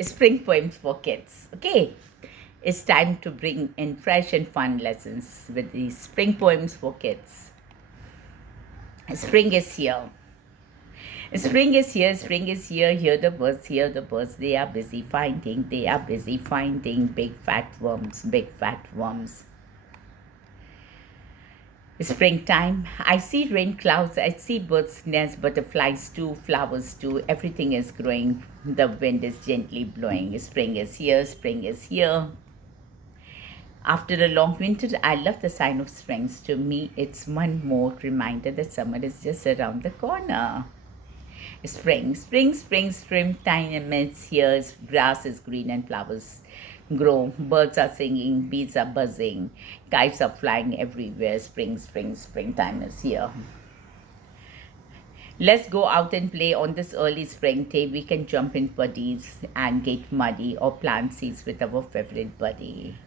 spring poems for kids. Okay, it's time to bring in fresh and fun lessons with these spring poems for kids. Spring is here. Spring is here, spring is here. Hear the birds, they are busy finding big fat worms, big fat worms. Springtime, I see rain clouds, I see birds' nests, butterflies too, flowers too. Everything is growing. The wind is gently blowing. Spring is here, spring is here. After a long winter, I love the sign of springs. To me, it's one more reminder that summer is just around the corner. Springtime is here. Grass is green and flowers grow. Birds are singing, bees are buzzing, kites are flying everywhere. Springtime is here. Let's go out and play on this early spring day. We can jump in buddies and get muddy or plant seeds with our favorite buddy.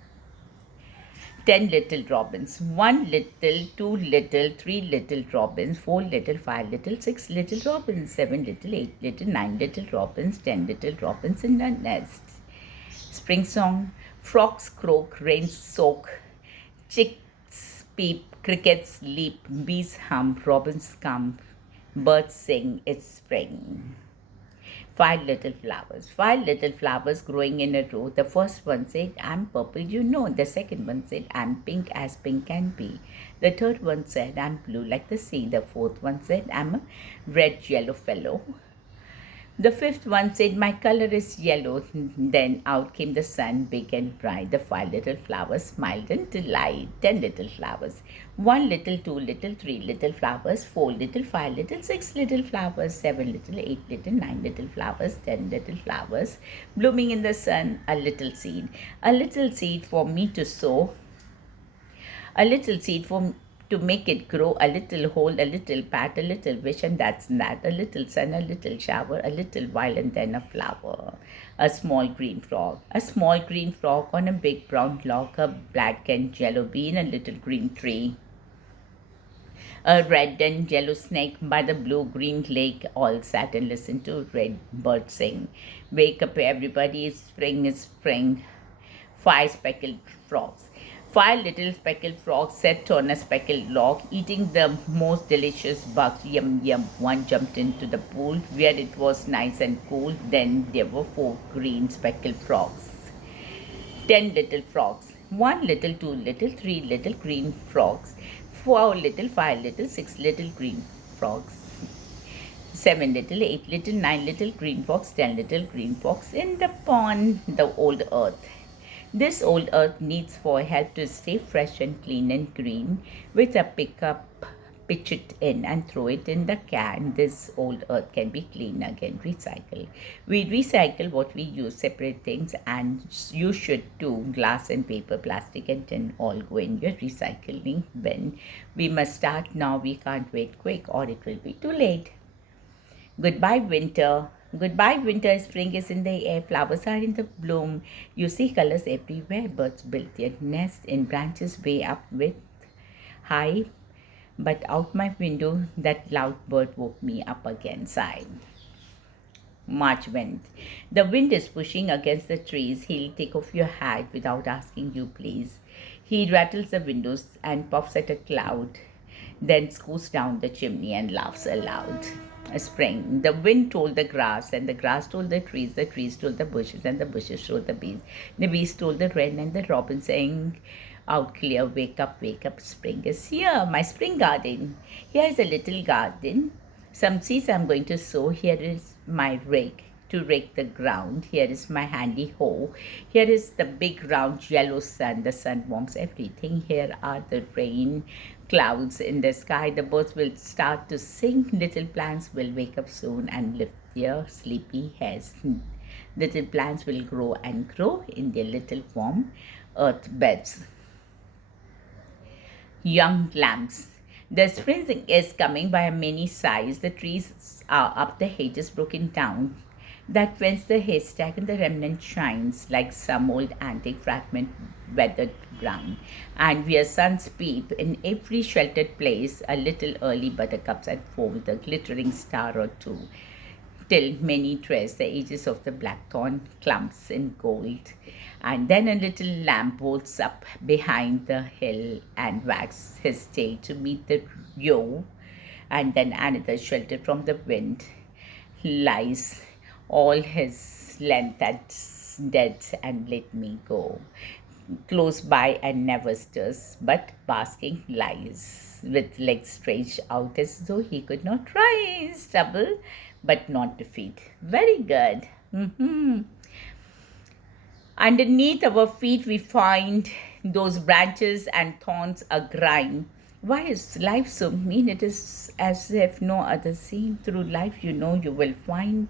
10 little robins, 1 little, 2 little, 3 little robins, 4 little, 5 little, 6 little robins, 7 little, 8 little, 9 little robins, 10 little robins in a nest. Spring song, frogs croak, rains soak, chicks peep, crickets leap, bees hum, robins come, birds sing, it's spring. 5 little flowers growing in a row. The first one said, I'm purple, you know. The second one said, I'm pink as pink can be. The third one said, I'm blue like the sea. The fourth one said, I'm a red yellow fellow. The fifth one said, my color is yellow. Then out came the sun, big and bright. The 5 little flowers smiled in delight. 10 little flowers. 1 little, 2 little, 3 little flowers. 4 little, 5 little, 6 little flowers. 7 little, 8 little, 9 little flowers. 10 little flowers. Blooming in the sun, a little seed. A little seed for me to sow. A little seed to make it grow, a little hold, a little pat, a little wish, and that's that. A little sun, a little shower, a little while, and then a flower. A small green frog on a big brown log, a black and yellow bee in a little green tree. A red and yellow snake by the blue-green lake all sat and listened to red bird sing. Wake up everybody, spring is spring. 5 speckled frogs. 5 little speckled frogs sat on a speckled log, eating the most delicious bugs. Yum, yum. One jumped into the pool where it was nice and cool. Then there were 4 green speckled frogs. 10 little frogs. 1 little, 2 little, 3 little green frogs. 4 little, 5 little, 6 little green frogs. 7 little, 8 little, 9 little green frogs. 10 little green frogs in the pond, the old earth. This old earth needs for help to stay fresh and clean and green. With a pickup, pitch it in and throw it in the can. This old earth can be clean again, recycle. We recycle what we use, separate things, and you should too. Glass and paper, plastic and tin all go in your recycling bin. We must start now. We can't wait quick or it will be too late. Goodbye, winter. Goodbye, winter. Spring is in the air. Flowers are in the bloom. You see colors everywhere. Birds build their nest in branches way up with high. But out my window, that loud bird woke me up again, sighing. March wind. The wind is pushing against the trees. He'll take off your hat without asking you, please. He rattles the windows and puffs at a cloud, then scoots down the chimney and laughs aloud. Spring. The wind told the grass, and the grass told the trees told the bushes, and the bushes told the bees. The bees told the wren and the robin, saying out clear, wake up, spring is here. My spring garden. Here is a little garden. Some seeds I'm going to sow. Here is my rake to rake the ground. Here is my handy hoe. Here is the big round yellow sun. The sun warms everything. Here are the rain clouds in the sky. The birds will start to sing. Little plants will wake up soon and lift their sleepy heads. Little plants will grow and grow in their little warm earth beds. Young lambs. The spring is coming by many sighs. The trees are up, the hedges broken down. That whence the haystack and the remnant shines like some old antique fragment weathered brown. And where suns peep in every sheltered place, a little early buttercups unfold a glittering star or two. till many treads the edges of the blackthorn clumps in gold. And then a little lamb bolts up behind the hill and wags his tail to meet the roe, and then another, sheltered from the wind, lies all his length at dead and let me go. Close by and never stirs, but basking lies, with legs stretched out as though he could not rise. Trouble, but not defeat. Very good. Underneath our feet, we find those branches and thorns a grind. Why is life so mean? It is as if no other scene through life you will find.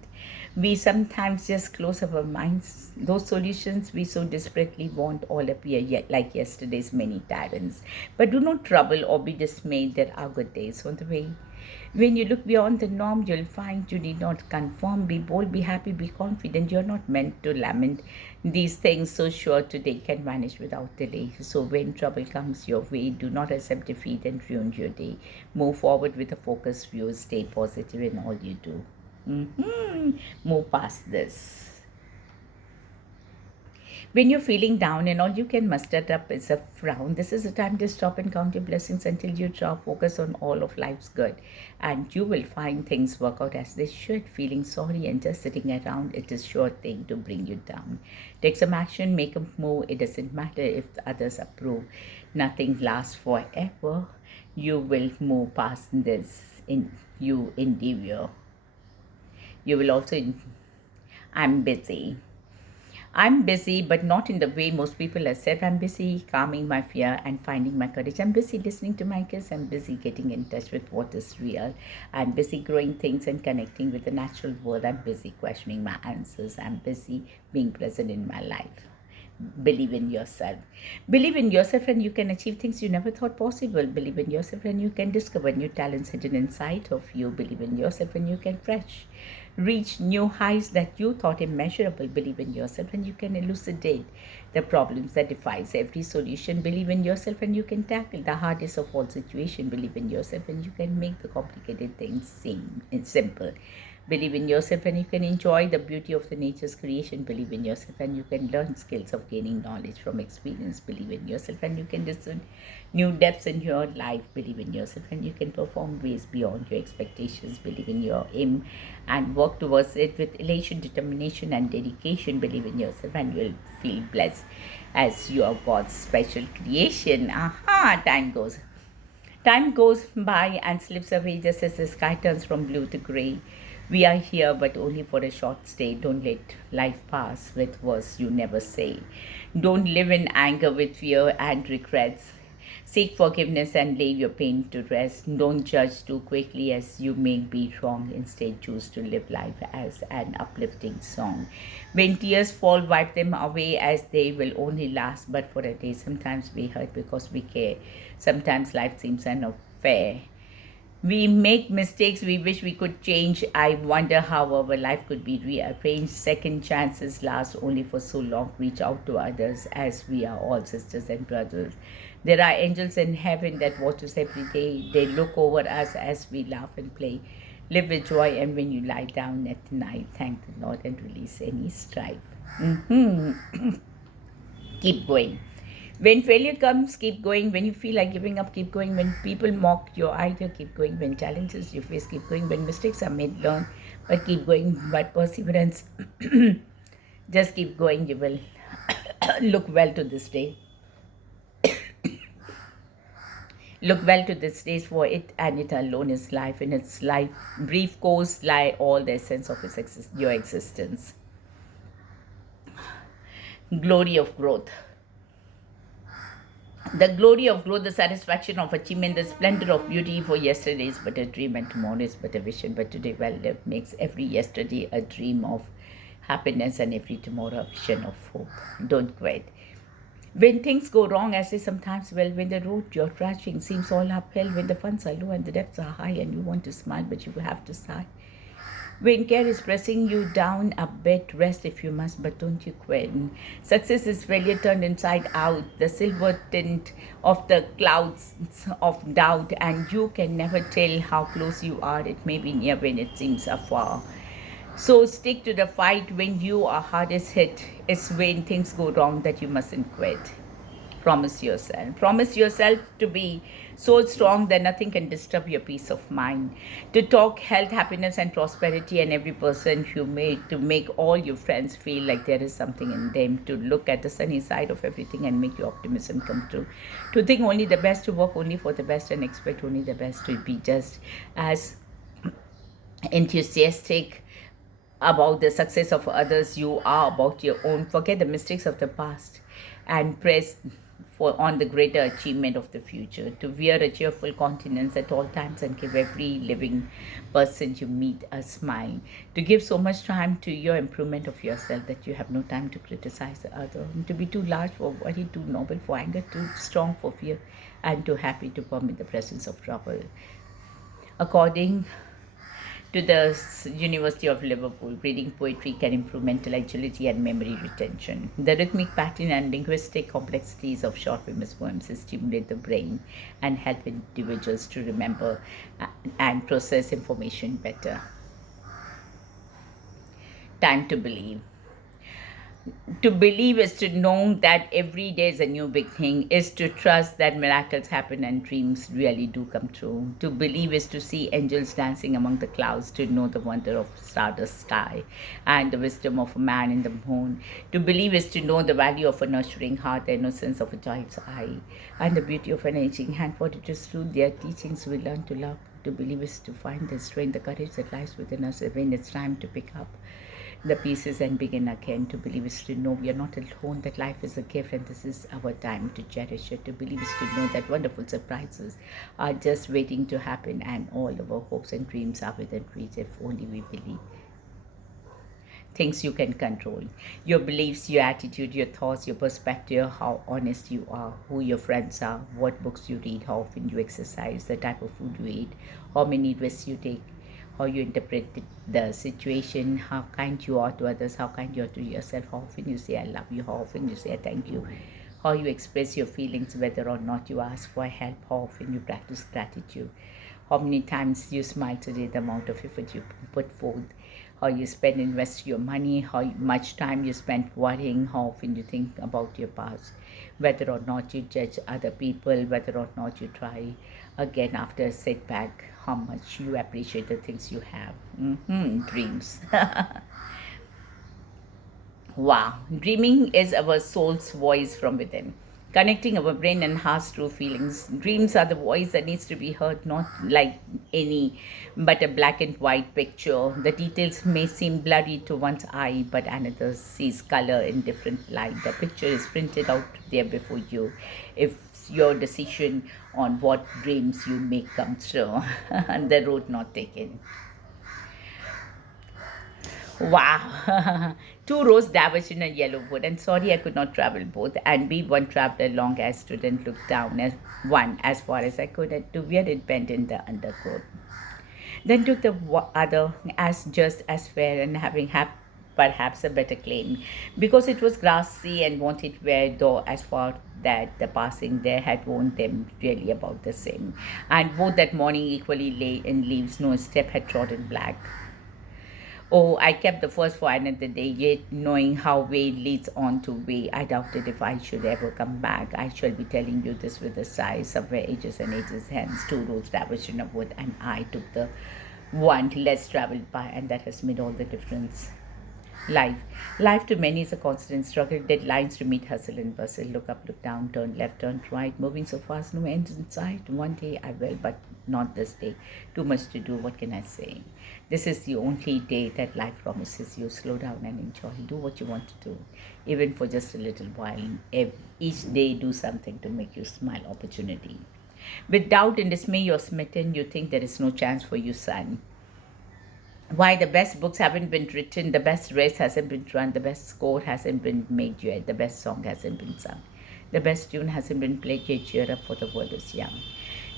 We sometimes just close our minds. Those solutions we so desperately want all appear yet like yesterday's many tyrants. But do not trouble or be dismayed. There are good days on the way. When you look beyond the norm, you'll find you need not conform. Be bold, be happy, be confident. You're not meant to lament these things, so sure today can vanish without delay. So when trouble comes your way, do not accept defeat and ruin your day. Move forward with a focused view. Stay positive in all you do. Move past this. When you're feeling down and all you can muster up is a frown, this is the time to stop and count your blessings until you drop. Focus on all of life's good, and you will find things work out as they should. Feeling sorry and just sitting around, it is sure thing to bring you down. Take some action, make a move. It doesn't matter if the others approve. Nothing lasts forever. You will move past this in you endeavor. You will also. I'm busy. I'm busy, but not in the way most people accept. I'm busy calming my fear and finding my courage. I'm busy listening to my kids. I'm busy getting in touch with what is real. I'm busy growing things and connecting with the natural world. I'm busy questioning my answers. I'm busy being present in my life. Believe in yourself. Believe in yourself and you can achieve things you never thought possible. Believe in yourself and you can discover new talents hidden inside of you. Believe in yourself and you can reach new heights that you thought immeasurable. Believe in yourself and you can elucidate the problems that defies every solution. Believe in yourself and you can tackle the hardest of all situations. Believe in yourself and you can make the complicated things seem simple. Believe in yourself and you can enjoy the beauty of the nature's creation. Believe in yourself and you can learn skills of gaining knowledge from experience. Believe in yourself and you can discern new depths in your life. Believe in yourself and you can perform ways beyond your expectations. Believe in your aim and work towards it with elation, determination and dedication. Believe in yourself and you will feel blessed as you are God's special creation. Time goes by and slips away just as the sky turns from blue to gray. We are here but only for a short stay. Don't let life pass with words you never say. Don't live in anger with fear and regrets. Seek forgiveness and lay your pain to rest. Don't judge too quickly as you may be wrong. Instead, choose to live life as an uplifting song. When tears fall, wipe them away as they will only last but for a day. Sometimes we hurt because we care. Sometimes life seems unfair. We make mistakes we wish we could change. I wonder how our life could be rearranged. Second chances last only for so long. Reach out to others as we are all sisters and brothers. There are angels in heaven that watch us every day. They look over us as we laugh and play. Live with joy, and when you lie down at night, thank the Lord and release any strife. Keep going. When failure comes, keep going. When you feel like giving up, keep going. When people mock your idea, keep going. When challenges you face, keep going. When mistakes are made, learn, but keep going. But perseverance, just keep going. You will look well to this day. Look well to this day, for it and it alone is life. In its life, brief course lie all the essence of your existence. Glory of growth. The glory of growth, the satisfaction of achievement, the splendor of beauty. For yesterday is but a dream and tomorrow is but a vision. But today well lived makes every yesterday a dream of happiness and every tomorrow a vision of hope. Don't quit. When things go wrong, as they sometimes will, when the road you're trudging seems all uphill, when the funds are low and the debts are high and you want to smile but you have to sigh. When care is pressing you down a bit, rest if you must, but don't you quit. Success is failure turned inside out, the silver tint of the clouds of doubt, and you can never tell how close you are. It may be near when it seems afar. So stick to the fight when you are hardest hit. It's when things go wrong that you mustn't quit. Promise yourself. Promise yourself to be so strong that nothing can disturb your peace of mind. To talk health, happiness, and prosperity, and every person you meet, to make all your friends feel like there is something in them. To look at the sunny side of everything and make your optimism come true. To think only the best, to work only for the best, and expect only the best. To be just as enthusiastic about the success of others you are about your own. Forget the mistakes of the past and press for on the greater achievement of the future. To wear a cheerful countenance at all times and give every living person you meet a smile. To give so much time to your improvement of yourself that you have no time to criticize the other. To be too large for worry, too noble for anger, too strong for fear, and too happy to permit the presence of trouble. According to the University of Liverpool, reading poetry can improve mental agility and memory retention. The rhythmic pattern and linguistic complexities of short famous poems stimulate the brain and help individuals to remember and process information better. Time to believe. To believe is to know that every day is a new beginning, is to trust that miracles happen and dreams really do come true. To believe is to see angels dancing among the clouds, to know the wonder of stardust sky and the wisdom of a man in the moon. To believe is to know the value of a nurturing heart, the innocence of a child's eye, and the beauty of an aging hand. For it is through their teachings we learn to love. To believe is to find the strength, the courage that lies within us when it's time to pick up the pieces and begin again. To believe is to know we are not alone, that life is a gift and this is our time to cherish it. To believe is to know that wonderful surprises are just waiting to happen and all our hopes and dreams are within reach if only we believe. Things you can control: your beliefs, your attitude, your thoughts, your perspective, how honest you are, who your friends are, what books you read, how often you exercise, the type of food you eat, how many risks you take, how you interpret the situation, how kind you are to others, how kind you are to yourself, how often you say I love you, how often you say thank you, how you express your feelings, whether or not you ask for help, how often you practice gratitude, how many times you smile today, the amount of effort you put forth, how you spend invest your money, how much time you spend worrying, how often you think about your past, whether or not you judge other people, whether or not you try again after a setback, how much you appreciate the things you have. Dreams. Wow, dreaming is our soul's voice from within, connecting our brain and heart through feelings. Dreams are the voice that needs to be heard, not like any but a black and white picture. The details may seem blurry to one's eye, but another sees color in different light. The picture is printed out there before you. If your decision on what dreams you make come true, and the road not taken. Wow. Two rose davos in a yellow wood, and sorry I could not travel both. And be one traveler long as stood and looked down as one as far as I could to where it bent in the undergrowth. Then took the other as just as fair and having perhaps a better claim, because it was grassy and wanted where though as far that the passing there had warned them really about the same. And both that morning equally lay in leaves, no step had trodden black. Oh, I kept the first for another day, yet knowing how way leads on to way, I doubted if I should ever come back. I shall be telling you this with a sigh. Somewhere ages and ages hence, two roads diverged in a wood, and I took the one less traveled by, and that has made all the difference. Life. Life to many is a constant struggle, deadlines to meet, hustle and bustle, look up, look down, turn left, turn right, moving so fast, no end in sight. One day I will, but not this day. Too much to do, what can I say? This is the only day that life promises you. Slow down and enjoy. Do what you want to do, even for just a little while. Each day do something to make you smile. Opportunity. With doubt and dismay you're smitten, you think there is no chance for you, son. Why the best books haven't been written, the best race hasn't been run, the best score hasn't been made yet, the best song hasn't been sung, the best tune hasn't been played yet. Cheer up, for the world is young.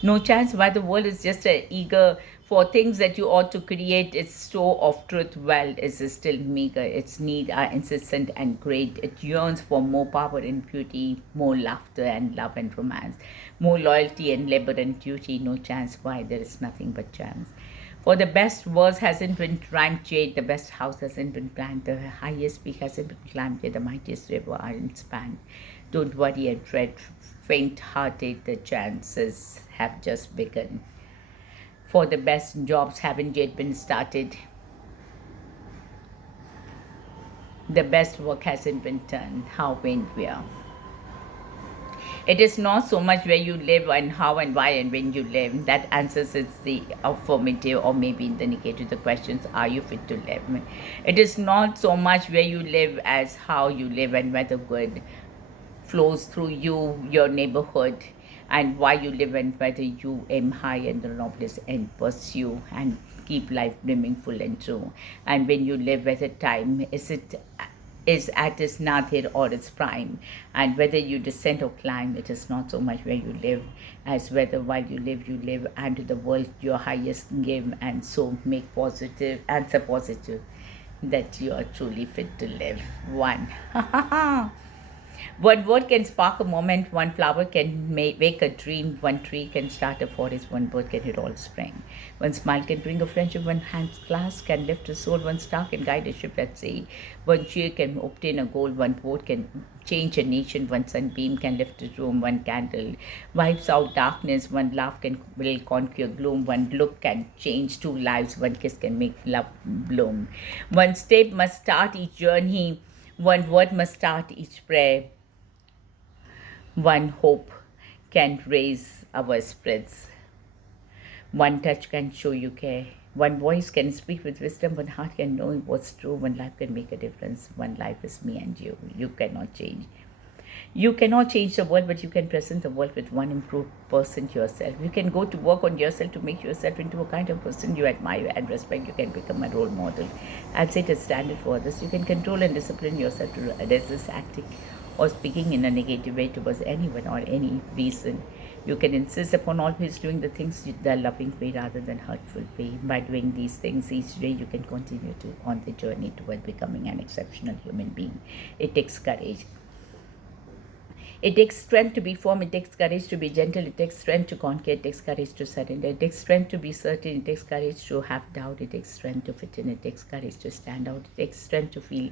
No chance. Why the world is just eager for things that you ought to create. Its store of truth well is still meager. Its need are incessant and great. It yearns for more power and beauty, more laughter and love and romance, more loyalty and labor and duty. No chance. Why there is nothing but chance. For the best verse hasn't been rhymed yet, the best house hasn't been planned, the highest peak hasn't been climbed yet, the mightiest river aren't spanned. Don't worry and fret, faint-hearted, the chances have just begun. For the best jobs haven't yet been started, the best work hasn't been done. How vain we are. It is not so much where you live and how and why and when you live. That answers is the affirmative or maybe in the negative. The questions, are you fit to live? It is not so much where you live as how you live and whether good flows through you, your neighborhood, and why you live and whether you aim high and the noblest and pursue and keep life brimming full and true. And when you live at a time, is at its nadir or its prime, and whether you descend or climb, it is not so much where you live as whether while you live and to the world your highest give, and so make positive answer positive that you are truly fit to live. One. One word can spark a moment, one flower can wake a dream, one tree can start a forest, one bird can herald spring. One smile can bring a friendship, one hand's clasp can lift a soul, one star can guide a ship at sea, one cheer can obtain a goal, one vote can change a nation, one sunbeam can lift a room, one candle wipes out darkness, one laugh will conquer gloom, one look can change two lives, one kiss can make love bloom. One step must start each journey, one word must start each prayer. One hope can raise our spirits. One touch can show you care. One voice can speak with wisdom. One heart can know what's true. One life can make a difference. One life is me and you. You cannot change. You cannot change the world, but you can present the world with one improved person yourself. You can go to work on yourself to make yourself into a kind of person you admire and respect. You can become a role model and set a standard for others. You can control and discipline yourself to resist acting or speaking in a negative way towards anyone or any reason. You can insist upon always doing the things the loving way rather than hurtful way. By doing these things each day, you can continue on the journey toward becoming an exceptional human being. It takes courage. It takes strength to be firm, it takes courage to be gentle, it takes strength to conquer, it takes courage to surrender, it takes strength to be certain, it takes courage to have doubt, it takes strength to fit in, it takes courage to stand out, it takes strength to feel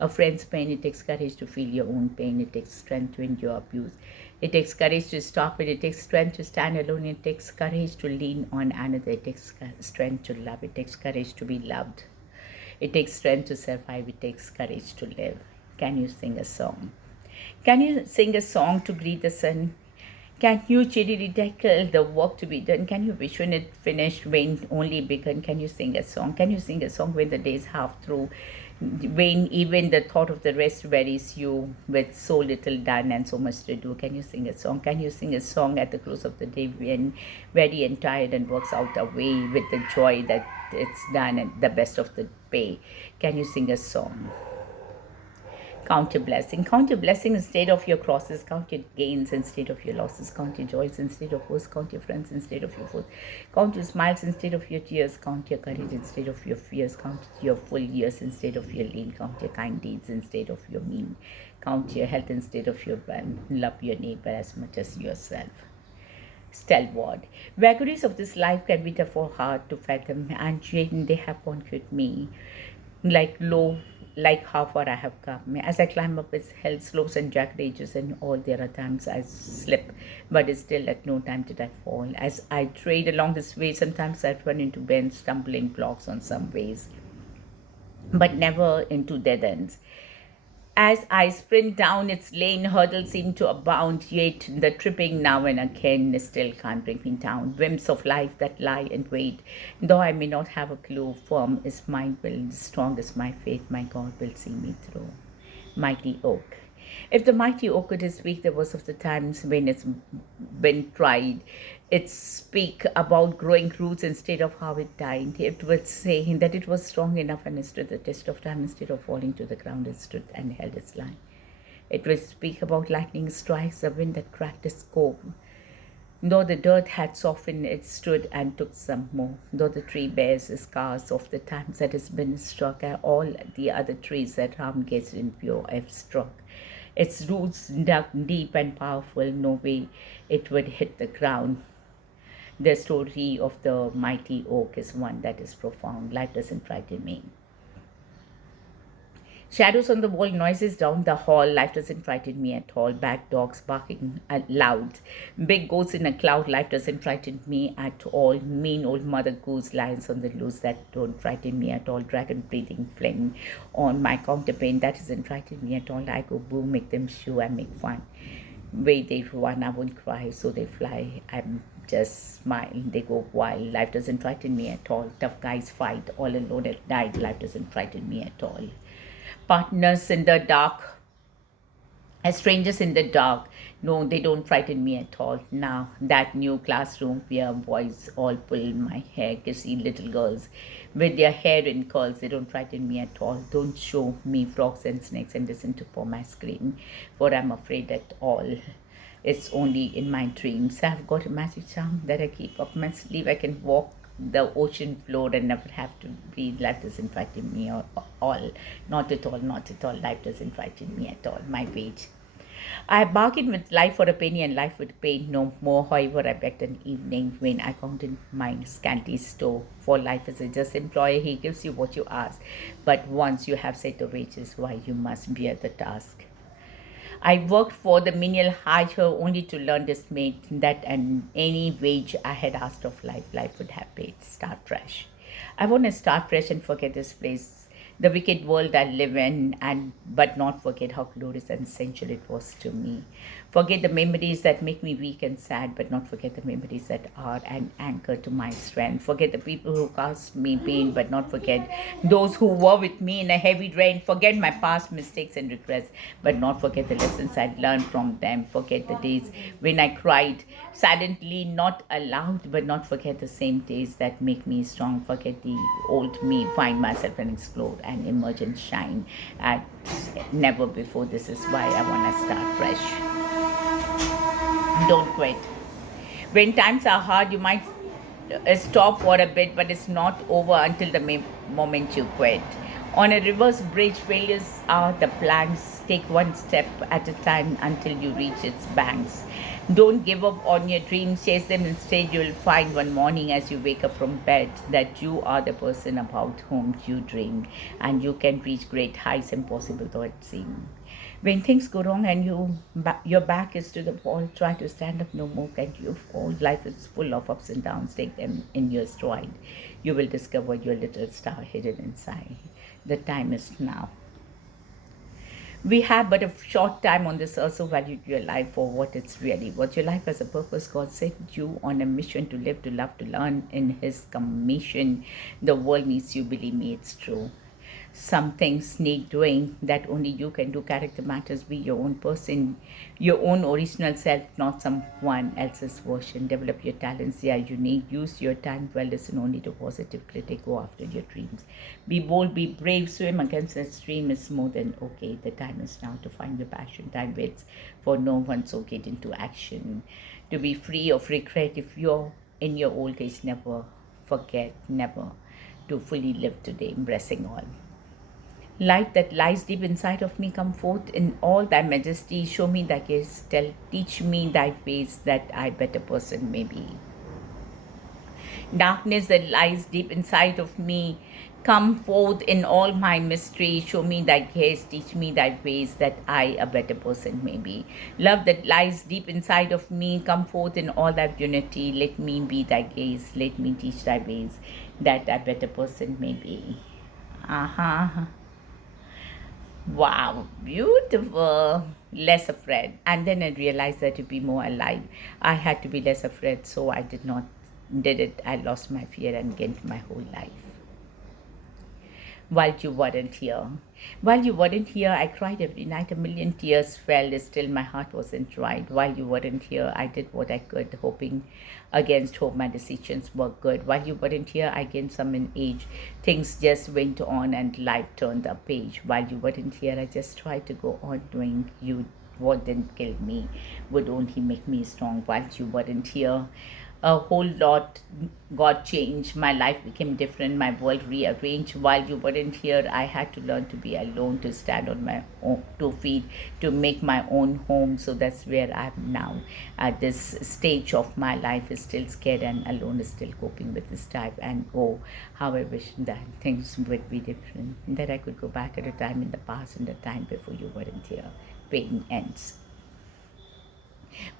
a friend's pain, it takes courage to feel your own pain, it takes strength to endure abuse, it takes courage to stop it takes strength to stand alone, it takes courage to lean on another, it takes strength to love, it takes courage to be loved, it takes strength to survive, it takes courage to live. Can you sing a song? Can you sing a song to greet the sun? Can you cheerily tackle the work to be done? Can you wish when it finished, when only begun? Can you sing a song? Can you sing a song when the day is half through? When even the thought of the rest wearies you with so little done and so much to do? Can you sing a song? Can you sing a song at the close of the day when weary and tired and works out a way with the joy that it's done and the best of the pay? Can you sing a song? Count your blessing. Count your blessing instead of your crosses. Count your gains instead of your losses. Count your joys instead of woes. Count your friends instead of your foes. Count your smiles instead of your tears. Count your courage instead of your fears. Count your full years instead of your lean. Count your kind deeds instead of your mean. Count your health instead of your well. Love your neighbor as much as yourself. Stalwart. Vagaries of this life can be therefore hard to fathom, and they have conquered me. Like how far I have come. As I climb up its hill slopes and jagged edges, and all there are times I slip, but still at no time did I fall. As I trade along this way, sometimes I run into bends, stumbling blocks on some ways, but never into dead ends. As I sprint down its lane, hurdles seem to abound, yet the tripping now and again still can't bring me down. Whims of life that lie and wait, though I may not have a clue, firm is my will, strong is my faith, my God will see me through. Mighty oak. If the mighty oak could speak the words of the times when it's been tried, it speak about growing roots instead of how it died. It would say that it was strong enough and it stood the test of time. Instead of falling to the ground, it stood and held its line. It would speak about lightning strikes, the wind that cracked its core. Though the dirt had softened, it stood and took some more. Though the tree bears the scars of the times that has been struck, all the other trees that harm gets impure have struck. Its roots dug deep and powerful, no way it would hit the ground. The story of the mighty oak is one that is profound. Life doesn't frighten me. Shadows on the wall, noises down the hall. Life doesn't frighten me at all. Bad dogs barking loud. Big goats in a cloud. Life doesn't frighten me at all. Mean old mother goose, lions on the loose. That don't frighten me at all. Dragon breathing flame on my counterpane. That doesn't frighten me at all. I go boom, make them shoo, I make fun. Way they run, I won't cry, so they fly. I'm just smile. They go wild. Life doesn't frighten me at all. Tough guys fight all alone at night. Life doesn't frighten me at all. Partners in the dark, as strangers in the dark. No, they don't frighten me at all. Now, that new classroom where boys all pull my hair, kissy little girls with their hair in curls, they don't frighten me at all. Don't show me frogs and snakes and listen to for my scream, for I'm afraid at all. It's only in my dreams. I've got a magic charm that I keep up my sleeve. I can walk the ocean floor and never have to breathe. Life doesn't frighten me at all. Not at all, not at all. Life doesn't frighten me at all. My wage. I bargained with life for a penny and life would pay no more. However, I begged an evening when I counted my scanty store. For life is a just employer, he gives you what you ask. But once you have set the wages, why you must bear the task. I worked for the menial hire only to learn dismay that and any wage I had asked of life, life would have paid. Start fresh. I want to start fresh and forget this place, the wicked world I live in, and but not forget how glorious and essential it was to me. Forget the memories that make me weak and sad, but not forget the memories that are an anchor to my strength. Forget the people who caused me pain, but not forget those who were with me in a heavy rain. Forget my past mistakes and regrets, but not forget the lessons I learned from them. Forget the days when I cried silently, not aloud, but not forget the same days that make me strong. Forget the old me, find myself and explore and emerge and shine as never before. This is why I want to start fresh. Don't quit. When times are hard, you might stop for a bit, but it's not over until the moment you quit. On a reverse bridge, failures are the planks. Take one step at a time until you reach its banks. Don't give up on your dreams, chase them instead. You'll find one morning as you wake up from bed that you are the person about whom you dreamed, and you can reach great heights impossible though it seems. When things go wrong and your back is to the wall, try to stand up, no more can you fall. Life is full of ups and downs, take them in your stride. You will discover your little star hidden inside. The time is now. We have but a short time on this earth, so value your life for what it's really worth. Your life has a purpose. God sent you on a mission to live, to love, to learn in His commission. The world needs you, believe me, it's true. Some things need doing that only you can do. Character matters. Be your own person, your own original self, not someone else's version. Develop your talents, they are unique. Use your time well. Listen only to positive critic. Go after your dreams. Be bold, be brave. Swim against the stream is more than okay. The time is now to find your passion. Time waits for no one, so get into action. To be free of regret if you're in your old age. Never forget, never to fully live today, embracing all. Light that lies deep inside of me, come forth in all thy majesty. Show me thy gaze, teach me thy ways, that I better person may be. Darkness that lies deep inside of me, come forth in all my mystery. Show me thy gaze, teach me thy ways, that I a better person may be. Love that lies deep inside of me, come forth in all thy unity. Let me be thy gaze, let me teach thy ways, that a better person may be. Uh-huh. Wow, beautiful. Less afraid. And then I realized that to be more alive, I had to be less afraid. So I did it. I lost my fear and gained my whole life. While you weren't here. While you weren't here, I cried every night. A million tears fell. Still, my heart wasn't right. While you weren't here, I did what I could, hoping against hope my decisions were good. While you weren't here, I gained some in age. Things just went on and life turned the page. While you weren't here, I just tried to go on doing you what didn't kill me would only make me strong. While you weren't here, a whole lot got changed. My life became different. My world rearranged. While you weren't here, I had to learn to be alone, to stand on my own 2 feet, to make my own home. So that's where I'm now. At this stage of my life, is still scared and alone, is still coping with this type. And oh, how I wish that things would be different. That I could go back at a time in the past, in the time before you weren't here. Pain ends.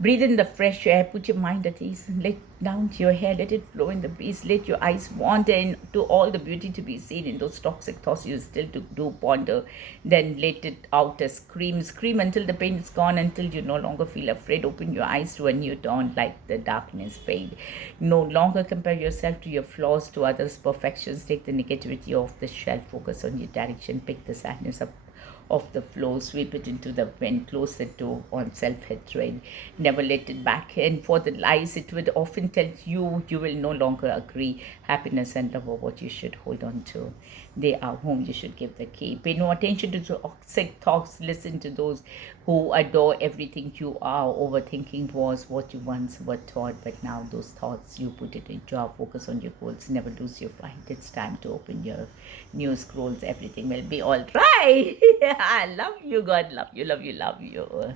Breathe in the fresh air, put your mind at ease, let down to your hair, let it flow in the breeze, let your eyes wander into all the beauty to be seen in those toxic thoughts you still do ponder. Then let it out a scream, scream until the pain is gone, until you no longer feel afraid. Open your eyes to a new dawn, like the darkness fade. No longer compare yourself to your flaws, to others' perfections. Take the negativity off the shelf, focus on your direction, pick the sadness up of the flow, sweep it into the wind, close the door on self-hatred, never let it back in. For the lies it would often tell you, you will no longer agree. Happiness and love are what you should hold on to. They are whom you should give the key. Pay no attention to the toxic thoughts. Listen to those who adore everything you are. Overthinking was what you once were taught, but now those thoughts you put it in job. Focus on your goals. Never lose your fight. It's time to open your new scrolls. Everything will be all right. I love you. God love you. Love you. Love you.